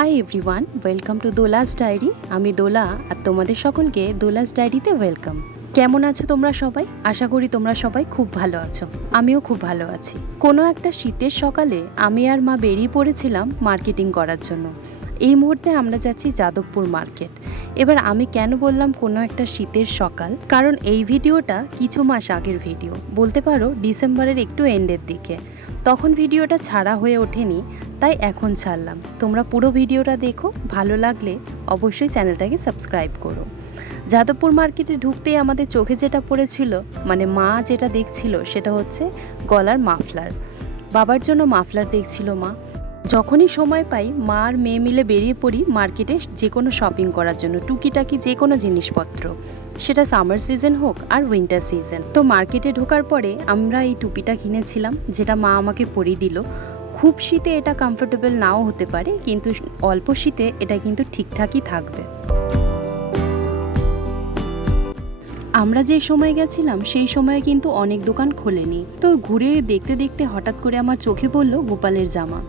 High everyone, welcome to Dola's diary. আমি দোলা আর তোমাদের সকলকে দোলাস ডায়েরিতে ওয়েলকাম। কেমন আছো তোমরা সবাই? আশা করি তোমরা সবাই খুব ভালো আছো। আমিও খুব ভালো আছি। কোনো একটা শীতের সকালে আমি আর মা বেরিয়ে পড়েছিলাম মার্কেটিং করার জন্য। এই মুহূর্তে আমরা যাচ্ছি যাদবপুর মার্কেট। এবার আমি কেন বললাম কোনো একটা শীতের সকাল, কারণ এই ভিডিওটা কিছু মাস আগের ভিডিও, বলতে পারো ডিসেম্বরের একটু এন্ডের দিকে। তখন ভিডিওটা ছাড়া হয়ে ওঠেনি, তাই এখন ছাড়লাম। তোমরা পুরো ভিডিওটা দেখো, ভালো লাগলে অবশ্যই চ্যানেলটাকে সাবস্ক্রাইব করো। যাদবপুর মার্কেটে ঢুকতেই আমাদের চোখে যেটা পড়েছিল, মানে মা যেটা দেখছিল, সেটা হচ্ছে গলার মাফলার। বাবার জন্য মাফলার দেখছিল মা। যখনই সময় পাই মা আর মেয়ে মিলে বেরিয়ে পড়ি মার্কেটে যে কোনো শপিং করার জন্য, টুকিটাকি যে কোনো জিনিসপত্র, সেটা সামার সিজন হোক আর উইন্টার সিজন। তো মার্কেটে ঢোকার পরে আমরা এই টুপিটা কিনেছিলাম, যেটা মা আমাকে পরিয়ে দিল। খুব শীতে এটা কমফোর্টেবল নাও হতে পারে, কিন্তু অল্প শীতে এটা কিন্তু ঠিকঠাকই থাকবে। আমরা যে সময় গেছিলাম সেই সময়ে কিন্তু অনেক দোকান খোলেনি। তো ঘুরে দেখতে দেখতে হঠাৎ করে আমার চোখে পড়লো গোপালের জামা।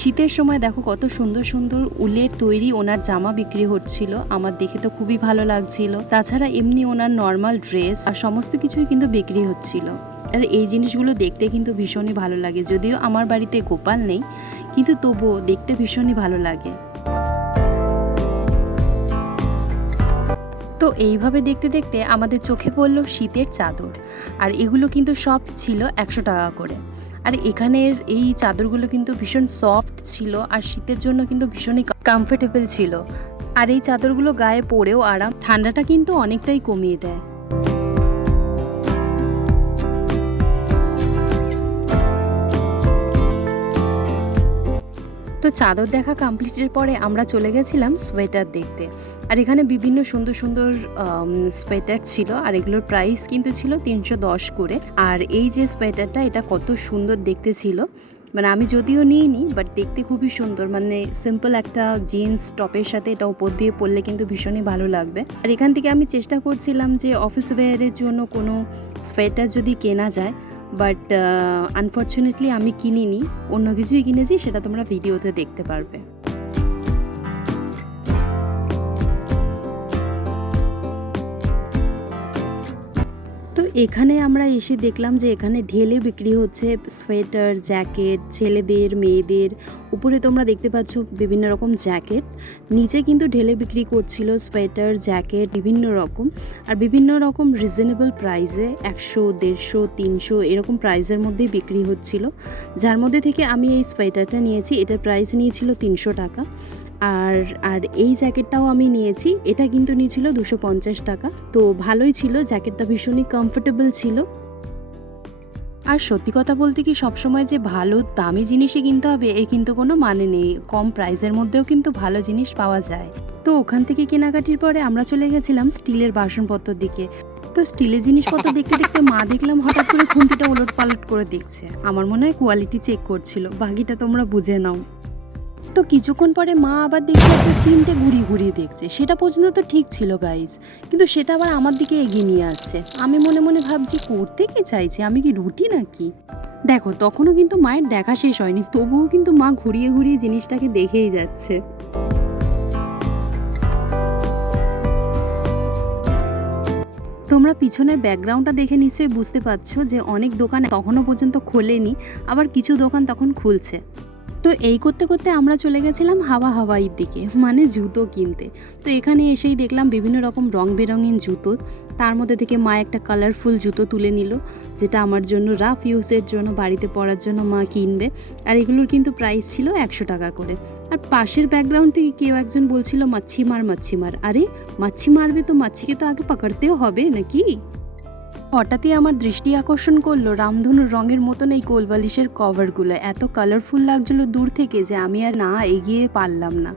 শীতের সময় দেখো কত সুন্দর সুন্দর উলের তৈরি ওনার জামা বিক্রি হচ্ছিল। আমার দেখে তো খুবই ভালো লাগছিল। তাছাড়া এমনি ওনার নর্মাল ড্রেস আর সমস্ত কিছুই কিন্তু বিক্রি হচ্ছিল। আর এই জিনিসগুলো দেখতে কিন্তু ভীষণই ভালো লাগে। যদিও আমার বাড়িতে গোপাল নেই, কিন্তু তবুও দেখতে ভীষণই ভালো লাগে। তো এইভাবে দেখতে দেখতে আমাদের চোখে পড়লো শীতের চাদর, আর এগুলো কিন্তু সব ছিল 100 টাকা করে। আর এখানের এই চাদরগুলো কিন্তু ভীষণ সফট ছিল, আর শীতের জন্য কিন্তু ভীষণই কমফোর্টেবল ছিল। আর এই চাদরগুলো গায়ে পরেও আরাম, ঠান্ডাটা কিন্তু অনেকটাই কমিয়ে দেয়। তো চাদর দেখা কমপ্লিটের পরে আমরা চলে গেছিলাম সোয়েটার দেখতে। আর এখানে বিভিন্ন সুন্দর সুন্দর সোয়েটার ছিল, আর এগুলোর প্রাইস কিন্তু ছিল 310 করে। আর এই যে সোয়েটারটা, এটা কত সুন্দর দেখতে ছিল। মানে আমি যদিও নিইনি, বাট দেখতে খুবই সুন্দর। মানে সিম্পল একটা জিন্স টপের সাথে এটা উপর দিয়ে পরলে কিন্তু ভীষণই ভালো লাগবে। আর এখান থেকে আমি চেষ্টা করছিলাম যে অফিস ওয়্যারের জন্য কোনো সোয়েটার যদি কেনা যায়, বাট আনফর্চুনেটলি আমি কিনিনি, অন্য কিছুই কিনেছি, সেটা তোমরা ভিডিওতে দেখতে পারবে। তো এখানে আমরা এসে দেখলাম যে এখানে ঢেলে বিক্রি হচ্ছে সোয়েটার, জ্যাকেট, ছেলেদের, মেয়েদের। উপরে তোমরা দেখতে পাচ্ছ বিভিন্ন রকম জ্যাকেট, নিচে কিন্তু ঢেলে বিক্রি করছিল সোয়েটার, জ্যাকেট বিভিন্ন রকম। আর বিভিন্ন রকম রিজনেবল প্রাইসে 100, 150, 300 এরকম প্রাইসের মধ্যেই বিক্রি হচ্ছিল। যার মধ্যে থেকে আমি এই সোয়েটারটা নিয়েছি, এটার প্রাইস নিয়েছিল 300 টাকা। আর এই জ্যাকেটটাও আমি নিয়েছি, এটা কিন্তু নিয়েছিল 250 টাকা। তো ভালোই ছিল, জ্যাকেটটা ভীষণই কমফোর্টেবল ছিল। আর সত্যি কথা বলতে কি, সবসময় যে ভালো দামি জিনিসই কিনতে হবে এর কিন্তু কোনো মানে নেই। কম প্রাইসের মধ্যেও কিন্তু ভালো জিনিস পাওয়া যায়। তো ওখান থেকে কেনাকাটির পরে আমরা চলে গেছিলাম স্টিলের বাসনপত্রের দিকে। তো স্টিলের জিনিসপত্র দেখতে দেখতে মা দেখলাম হঠাৎ করে খুন্তিটা ওলট পালট করে দেখছে। আমার মনে হয় কোয়ালিটি চেক করছিল, বাকিটা তোমরা বুঝে নাও। তো কিছুক্ষণ পরে মা আবার দেখছে একটা চিমটে ঘুরিয়ে ঘুরিয়ে দেখছে। সেটা পর্যন্ত তো ঠিক ছিল গাইস, কিন্তু সেটা আবার আমার দিকে এগিয়ে নিয়ে আসছে। আমি মনে মনে ভাবছি করতে কি চাইছে, আমি কি রুটি নাকি? দেখো তখনও কিন্তু মায়ের দেখা শেষ হয়নি, তবুও কিন্তু মা ঘুরিয়ে ঘুরিয়ে জিনিসটাকে দেখেই যাচ্ছে। তোমরা পিছনের ব্যাকগ্রাউন্ডটা দেখে নিশ্চয়ই বুঝতে পারছো যে অনেক দোকান তখনও পর্যন্ত খোলেনি, আবার কিছু দোকান তখন খুলছে। তো এই করতে করতে আমরা চলে গেছিলাম হাওয়াইয়ের দিকে, মানে জুতো কিনতে। তো এখানে এসেই দেখলাম বিভিন্ন রকম রং বেরঙিন জুতো। তার মধ্যে থেকে মা একটা কালারফুল জুতো তুলে নিল, যেটা আমার জন্য রাফ ইউজের জন্য, বাড়িতে পরার জন্য মা কিনবে। আর এগুলোর কিন্তু প্রাইস ছিল 100 টাকা করে। আর পাশের ব্যাকগ্রাউন্ড থেকে কেউ একজন বলছিল মাছি মার মাছি মার। আরে মাছি মারবে তো মাছিকে তো আগে পাকড়তেও হবে নাকি? হঠাৎই আমার দৃষ্টি আকর্ষণ করলো রামধনুর রঙের মতন এই কোলবালিশের কভারগুলো। এত কালারফুল লাগছিল দূর থেকে যে আমি আর না এগিয়ে পারলাম না।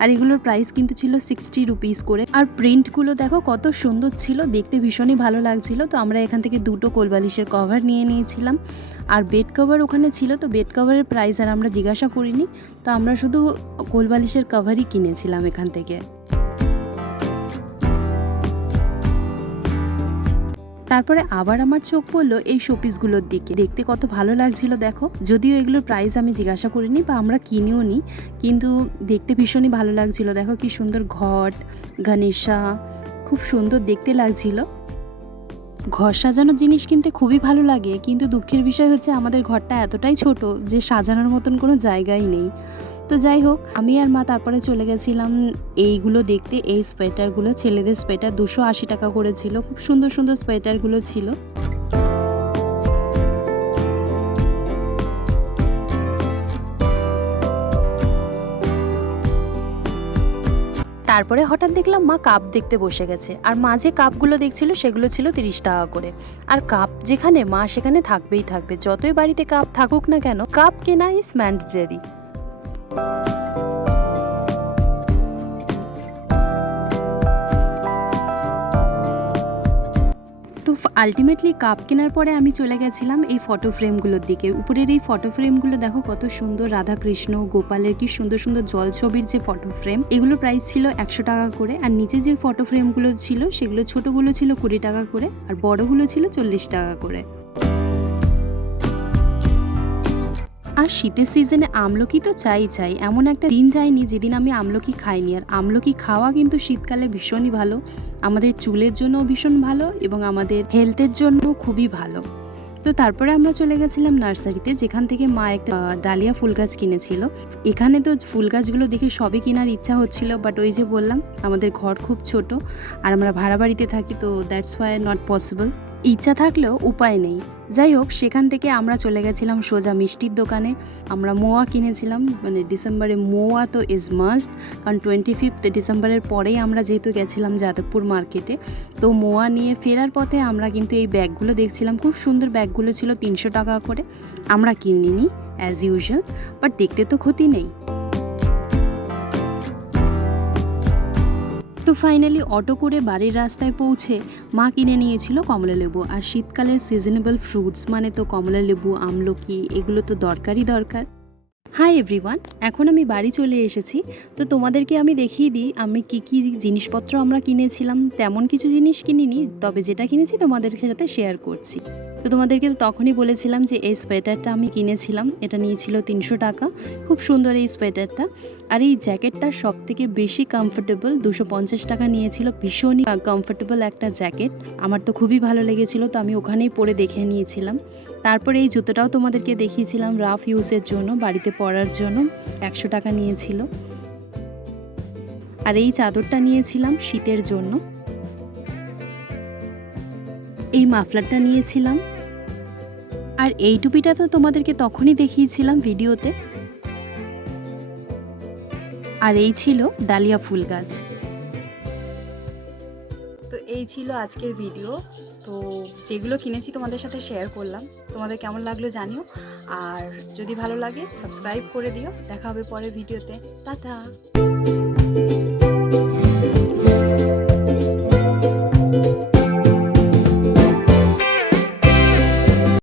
আর এগুলোর প্রাইস কিন্তু ছিল 60 রুপিস করে। আর প্রিন্টগুলো দেখো কত সুন্দর ছিল, দেখতে ভীষণই ভালো লাগছিল। তো আমরা এখান থেকে দুটো কোলবালিশের কভার নিয়ে নিয়েছিলাম। আর বেড কভার ওখানে ছিল, তো বেড কভারের প্রাইস আর আমরা জিজ্ঞাসা করিনি। তো আমরা শুধু কোলবালিশের কভারই কিনেছিলাম এখান থেকে। তারপরে আবার আমার চোখ পড়লো এই শোপিসগুলোর দিকে। দেখতে কত ভালো লাগছিল দেখো। যদিও এগুলোর প্রাইস আমি জিজ্ঞাসা করিনি বা আমরা কিনেও নি, কিন্তু দেখতে ভীষণই ভালো লাগছিল। দেখো কি সুন্দর ঘট, গণেশা, খুব সুন্দর দেখতে লাগছিল। ঘর সাজানোর জিনিস কিনতে খুবই ভালো লাগে, কিন্তু দুঃখের বিষয় হচ্ছে আমাদের ঘরটা এতটাই ছোট যে সাজানোর মতন কোনো জায়গাই নেই। তো যাই হোক, আমি আর মা তারপরে চলে গেছিলাম এইগুলো দেখতে। এই সোয়েটারগুলো, ছেলেদের সোয়েটার 280 টাকা করে ছিল। খুব সুন্দর সুন্দর সোয়েটারগুলো ছিল। তারপরে হঠাৎ দেখলাম মা কাপ দেখতে বসে গেছে, আর মা যে কাপগুলো দেখছিল সেগুলো ছিল 30 টাকা করে। আর কাপ যেখানে, মা সেখানে থাকবেই থাকবে। যতই বাড়িতে কাপ থাকুক না কেন, কাপ কেনা ইজ ম্যান্ডেটরি। তো আলটিমেটলি কাপ কেনার পরে আমি চলে গেছিলাম এই ফটো ফ্রেমগুলোর দিকে। উপরের এই ফটো ফ্রেমগুলো দেখো কত সুন্দর, রাধাকৃষ্ণ, গোপালের কি সুন্দর সুন্দর জল ছবির যে ফটো ফ্রেম, এগুলো প্রাইস ছিল 100 টাকা করে। আর নিচে যে ফটো ফ্রেমগুলো ছিল সেগুলো ছোটোগুলো ছিল 20 টাকা করে, আর বড়গুলো ছিল 40 টাকা করে। আর শীতের সিজনে আমলকি তো চাই, এমন একটা দিন যায়নি যেদিন আমি আমলকি খাইনি। আর আমলকি খাওয়া কিন্তু শীতকালে ভীষণই ভালো, আমাদের চুলের জন্য ভীষণ ভালো এবং আমাদের হেলথের জন্য খুবই ভালো। তো তারপরে আমরা চলে গেছিলাম নার্সারিতে, যেখান থেকে মা একটা ডালিয়া ফুল গাছ কিনেছিল। এখানে তো ফুল গাছগুলো দেখে সবই কেনার ইচ্ছা হচ্ছিল, বাট ওই যে বললাম আমাদের ঘর খুব ছোট আর আমরা ভাড়া বাড়িতে থাকি, তো দ্যাটস ওয়াই নট পসিবল। ইচ্ছা থাকলেও উপায় নেই। যাই হোক, সেখান থেকে আমরা চলে গেছিলাম সোজা মিষ্টির দোকানে। আমরা মোয়া কিনেছিলাম, মানে ডিসেম্বরে মোয়া তো ইজ মাস্ট, কারণ 25 ডিসেম্বরের পরেই আমরা যেহেতু গেছিলাম যাদবপুর মার্কেটে। তো মোয়া নিয়ে ফেরার পথে আমরা কিন্তু এই ব্যাগগুলো দেখছিলাম, খুব সুন্দর ব্যাগগুলো ছিল 300 টাকা করে। আমরা কিনিনি অ্যাজ ইউজুয়াল, বাট দেখতে তো ক্ষতি নেই। তো ফাইনালি অটো করে বাড়ির রাস্তায় পৌঁছে মা কিনে নিয়েছিল কমলা লেবু। আর শীতকালের সিজনেবল ফ্রুটস মানে তো কমলা লেবু, আমলকি, এগুলো তো দরকারই দরকার। হাই এভরিওয়ান, এখন আমি বাড়ি চলে এসেছি। তো তোমাদেরকে আমি দেখিয়ে দিই আমি কি কি জিনিসপত্র আমরা কিনেছিলাম। তেমন কিছু জিনিস কিনিনি, তবে যেটা কিনেছি তোমাদের সাথে শেয়ার করছি। তো তোমাদেরকে তো তখনই বলেছিলাম যে এই সোয়েটারটা আমি কিনেছিলাম, এটা নিয়েছিল 300 টাকা। খুব সুন্দর এই সোয়েটারটা। আর এই জ্যাকেটটা সব থেকে বেশি কমফোর্টেবল, 250 টাকা নিয়েছিল। ভীষণই কমফোর্টেবল একটা জ্যাকেট, আমার তো খুবই ভালো লেগেছিল, তো আমি ওখানেই পরে দেখে নিয়েছিলাম। তারপরে এই জুতোটাও তোমাদেরকে দেখিয়েছিলাম রাফ ইউজের জন্য, বাড়িতে পরার জন্য, 100 টাকা নিয়েছিল। আর এই চাদরটা নিয়েছিলাম শীতের জন্য। এই মাফলারটা নিয়েছিলাম। আর এই টুপিটা তো তোমাদেরকে তখনই দেখিয়েছিলাম ভিডিওতে। আর এই ছিল ডালিয়া ফুল গাছ। তো এই ছিল আজকের ভিডিও। তো যেগুলো কিনেছি তোমাদের সাথে শেয়ার করলাম, তোমাদের কেমন লাগলো জানিও। আর যদি ভালো লাগে সাবস্ক্রাইব করে দিও। দেখা হবে পরের ভিডিওতে। টাটা।